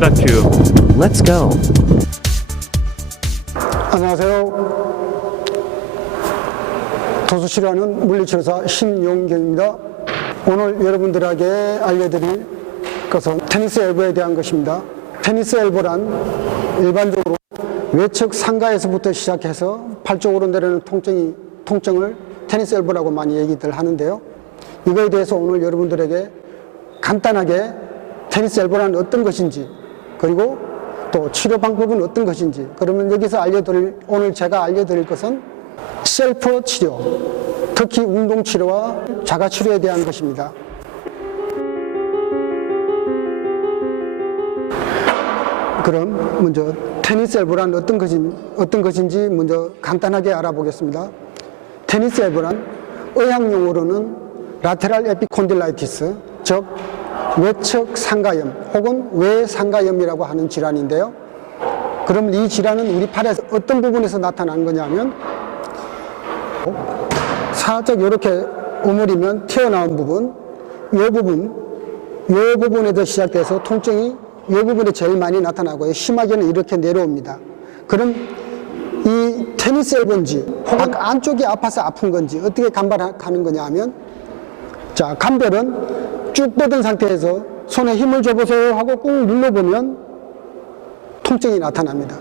Welcome back to Let's go. 안녕하세요. 도수치료하는 물리치료사 신용경입니다. 오늘 여러분들에게 알려드릴 것은 테니스 엘보에 대한 것입니다. 테니스 엘보란 일반적으로 외측 상가에서부터 시작해서 팔 쪽으로 내려오는 통증을 테니스 엘보라고 많이 얘기들 하는데요. 이거에 대해서 오늘 여러분들에게 간단하게 테니스 엘보란 어떤 것인지, 그리고 또 치료 방법은 어떤 것인지, 그러면 여기서 오늘 제가 알려드릴 것은 셀프 치료, 특히 운동 치료와 자가 치료에 대한 것입니다. 그럼 먼저 테니스 엘보란 어떤 것인지 먼저 간단하게 알아보겠습니다. 테니스 엘보란 의학용어로는 라테랄 에피콘딜라이티스, 즉 외측 상가염 혹은 외상가염이라고 하는 질환인데요. 그럼 이 질환은 우리 팔에서 어떤 부분에서 나타나는 거냐면, 살짝 이렇게 오므리면 튀어나온 부분, 이 부분에서 시작돼서 통증이 이 부분에 제일 많이 나타나고요. 심하게는 이렇게 내려옵니다. 그럼 이 테니스 엘보인지 혹은 안쪽이 아파서 아픈 건지 어떻게 감별하는 거냐 하면, 자, 감별은 쭉 뻗은 상태에서 손에 힘을 줘보세요 하고 꾹 눌러보면 통증이 나타납니다.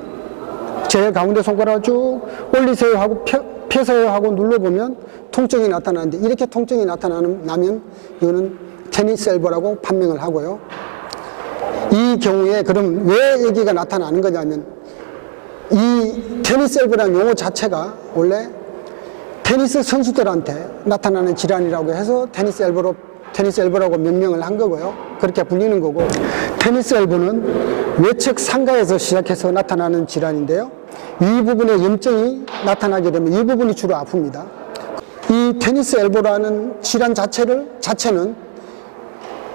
제일 가운데 손가락을 쭉 올리세요 하고 펴세요 하고 눌러보면 통증이 나타나는데, 이렇게 통증이 나면 이거는 테니스 엘보라고 판명을 하고요. 이 경우에 그럼 왜 여기가 나타나는 거냐면, 이 테니스 엘보라는 용어 자체가 원래 테니스 선수들한테 나타나는 질환이라고 해서 테니스 엘보라고 명명을 한 거고요. 그렇게 불리는 거고, 테니스 엘보는 외측 상가에서 시작해서 나타나는 질환인데요. 이 부분에 염증이 나타나게 되면 이 부분이 주로 아픕니다. 이 테니스 엘보라는 질환 자체는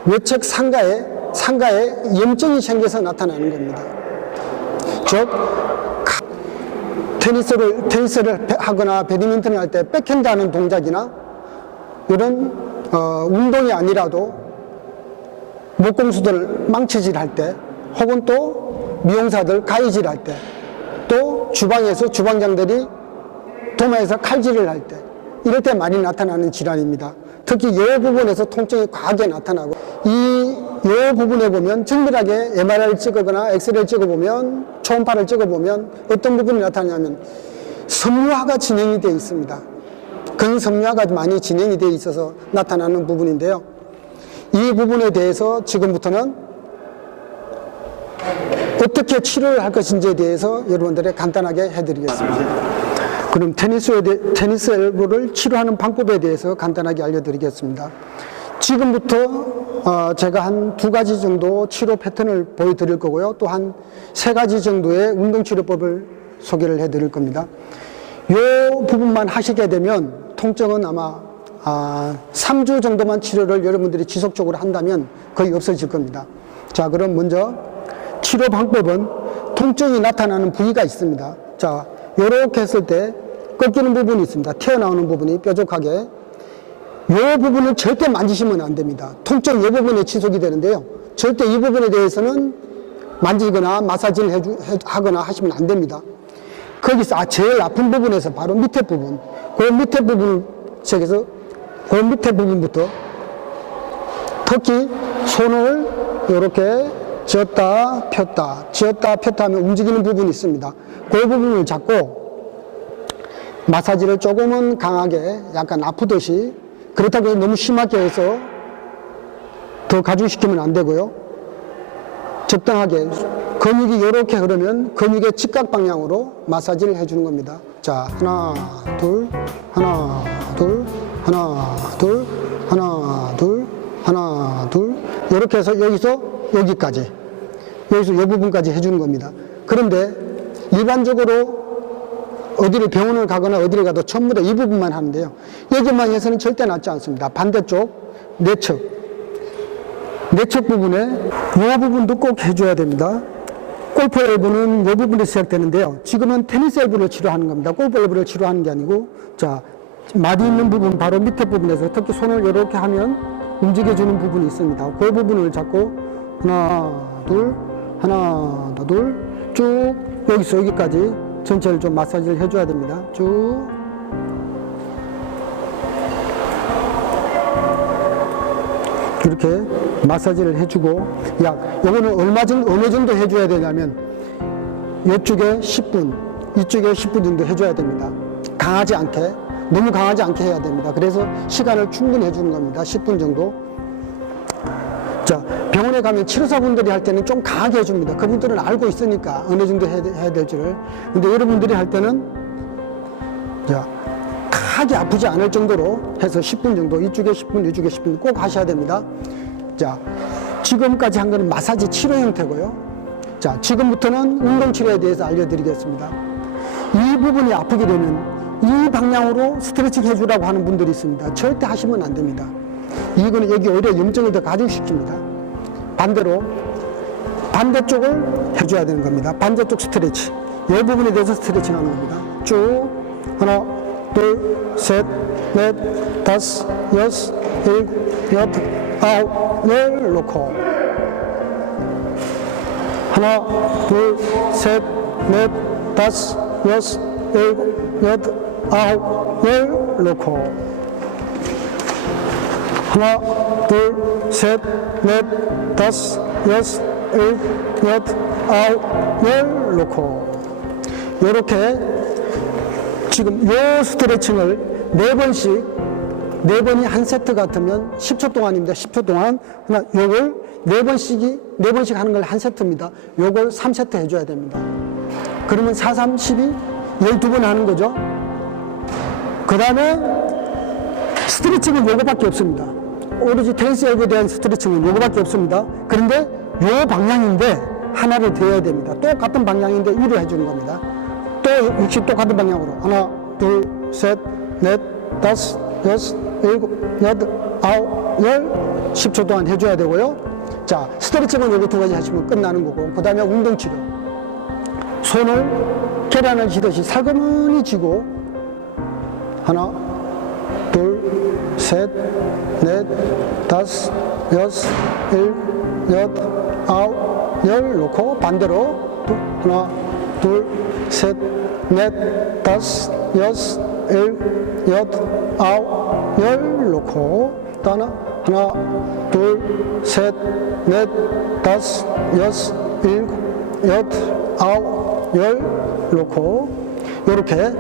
외측 상가에 염증이 생겨서 나타나는 겁니다. 즉, 테니스를 하거나 배드민턴을 할 때 백핸드 하는 동작이나 이런 운동이 아니라도 목공수들 망치질 할 때, 혹은 또 미용사들 가위질 할 때, 또 주방에서 주방장들이 도마에서 칼질을 할 때, 이럴 때 많이 나타나는 질환입니다. 특히 이 부분에서 통증이 과하게 나타나고, 이 부분에 보면 정밀하게 MRI를 찍거나 엑스레이를 찍어보면, 초음파를 찍어보면 어떤 부분이 나타나냐면 섬유화가 진행이 되어 있습니다. 근섬유화가 많이 진행이 되어 있어서 나타나는 부분인데요. 이 부분에 대해서 지금부터는 어떻게 치료를 할 것인지에 대해서 여러분들에게 간단하게 해드리겠습니다. 그럼 테니스 엘보를 치료하는 방법에 대해서 간단하게 알려드리겠습니다. 지금부터 제가 한 2가지 정도 치료 패턴을 보여드릴 거고요. 또 한 3가지 정도의 운동치료법을 소개를 해드릴 겁니다. 이 부분만 하시게 되면 통증은 아마 3주 정도만 치료를 여러분들이 지속적으로 한다면 거의 없어질 겁니다. 자, 그럼 먼저 치료 방법은, 통증이 나타나는 부위가 있습니다. 자, 이렇게 했을 때 꺾이는 부분이 있습니다. 튀어나오는 부분이 뾰족하게. 이 부분을 절대 만지시면 안 됩니다. 통증 이 부분에 지속이 되는데요. 절대 이 부분에 대해서는 만지거나 마사지를 하거나 하시면 안 됩니다. 거기서 제일 아픈 부분에서 바로 밑에 부분, 그 밑에 부분부터 특히 손을 이렇게 쥐었다 폈다 하면 움직이는 부분이 있습니다. 그 부분을 잡고 마사지를 조금은 강하게, 약간 아프듯이, 그렇다고 해서 너무 심하게 해서 더 가중시키면 안 되고요. 적당하게 근육이 이렇게 흐르면 근육의 직각 방향으로 마사지를 해주는 겁니다. 자, 하나, 둘, 하나, 둘, 하나, 둘, 하나, 둘, 하나, 둘, 이렇게 해서 여기서 여기까지, 여기서 이 부분까지 해주는 겁니다. 그런데 일반적으로 어디를 병원을 가거나 어디를 가도 전부 다 이 부분만 하는데요. 여기만 해서는 절대 낫지 않습니다. 반대쪽 내측 부분에 이 부분도 꼭 해줘야 됩니다. 골프 엘보는 이 부분에 시작되는데요. 지금은 테니스 엘보를 치료하는 겁니다. 골프 엘보를 치료하는 게 아니고, 자, 마디 있는 부분, 바로 밑에 부분에서 특히 손을 이렇게 하면 움직여주는 부분이 있습니다. 그 부분을 잡고 하나, 둘, 하나, 둘, 쭉 여기서 여기까지 전체를 좀 마사지를 해줘야 됩니다. 쭉. 이렇게 마사지를 해주고, 요거는 어느 정도 해줘야 되냐면 이쪽에 10분, 이쪽에 10분 정도 해줘야 됩니다. 강하지 않게, 너무 강하지 않게 해야 됩니다. 그래서 시간을 충분히 해주는 겁니다. 10분 정도. 자, 병원에 가면 치료사분들이 할 때는 좀 강하게 해줍니다. 그분들은 알고 있으니까 어느 정도 해야 될지를. 근데 여러분들이 할 때는 자, 크게 아프지 않을 정도로 해서 10분 정도, 이쪽에 10분, 이쪽에 10분 꼭 하셔야 됩니다. 자, 지금까지 한 거는 마사지 치료 형태고요. 자, 지금부터는 운동 치료에 대해서 알려드리겠습니다. 이 부분이 아프게 되면 이 방향으로 스트레칭 해주라고 하는 분들이 있습니다. 절대 하시면 안 됩니다. 이거는 여기 오히려 염증을 더 가중시킵니다. 반대로 반대쪽을 해줘야 되는 겁니다. 반대쪽 스트레치. 이 부분에 대해서 스트레칭 하는 겁니다. 쭉 하나, 둘, 셋, 넷, 다섯, 여섯, 일곱, 여덟, 아홉, 열 놓고 하나, 둘, 셋, 넷, 다섯, 여섯, 일곱, 여덟, 아홉, 열 놓고 하나, 둘, 셋, 넷, 다섯, 여섯, 일곱, 여덟, 아홉, 열 놓고 이렇게 지금 요 스트레칭을 4번씩, 4번이 한 세트 같으면 10초 동안입니다. 10초 동안 요걸 4번씩 하는 걸 한 세트입니다. 요걸 3세트 해줘야 됩니다. 그러면 4, 3, 12, 12번 하는 거죠. 그 다음에 스트레칭은 요거밖에 없습니다. 오로지 테니스 엘보에 대한 스트레칭은 요거밖에 없습니다. 그런데 요 방향인데 하나를 더 해야 됩니다. 똑같은 방향인데 위로 해주는 겁니다. 또 역시 똑같은 방향으로 하나, 둘, 셋, 넷, 다섯, 여섯, 일곱, 여덟, 아홉, 열 10초 동안 해줘야 되고요. 자, 스트레칭은 여기 2가지 하시면 끝나는 거고, 그 다음에 운동치료. 손을 계란을 쥐듯이 살그머니 쥐고 하나, 둘, 셋, 넷, 다섯, 여섯, 일곱, 여덟, 아홉, 열 놓고 반대로 하나, 둘, 셋, 넷, 다섯, 여섯, 일곱, 여덟, 아홉, 열 놓고 또 하나, 둘, 셋, 넷, 다섯, 여섯, 일곱, 여덟, 아홉, 열 놓고 이렇게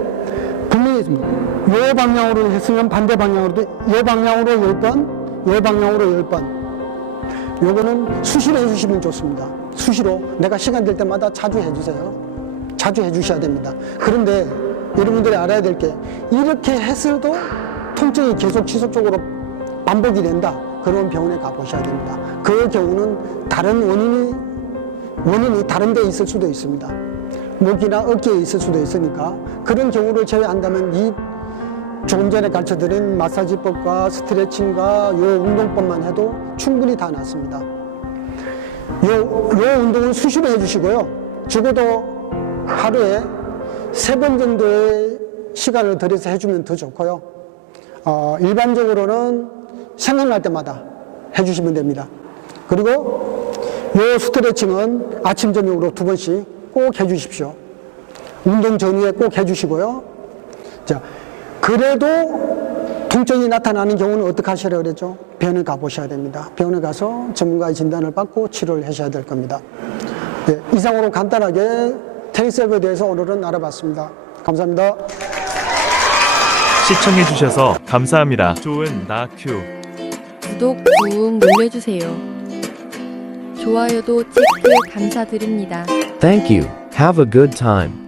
분명히 이 방향으로 했으면 반대 방향으로도 이 방향으로 10번, 이 방향으로 10번. 요거는 수시로 해주시면 좋습니다. 수시로 내가 시간 될 때마다 자주 해주세요. 자주 해주셔야 됩니다. 그런데 여러분들이 알아야 될 게 이렇게 했어도 통증이 계속 지속적으로 반복이 된다. 그런 병원에 가보셔야 됩니다. 그 경우는 다른 원인이 다른 데 있을 수도 있습니다. 목이나 어깨에 있을 수도 있으니까 그런 경우를 제외한다면 이 조금 전에 가르쳐드린 마사지법과 스트레칭과 요 운동법만 해도 충분히 다 낫습니다. 요 운동은 수시로 해주시고요. 적어도 하루에 3번 정도의 시간을 들여서 해주면 더 좋고요. 일반적으로는 생각날 때마다 해주시면 됩니다. 그리고 요 스트레칭은 아침, 저녁으로 2번씩 꼭 해주십시오. 운동 전후에 꼭 해주시고요. 자, 그래도 통증이 나타나는 경우는 어떻게 하시라고 그랬죠? 병원에 가보셔야 됩니다. 병원에 가서 전문가의 진단을 받고 치료를 하셔야 될 겁니다. 네, 이상으로 간단하게 테니스 엘보에 대해서 오늘은 알아봤습니다. 감사합니다. 시청해주셔서 감사합니다. 좋은 다큐 구독 꾹 눌러주세요. 좋아요도 찍고 감사드립니다. Thank you. Have a good time.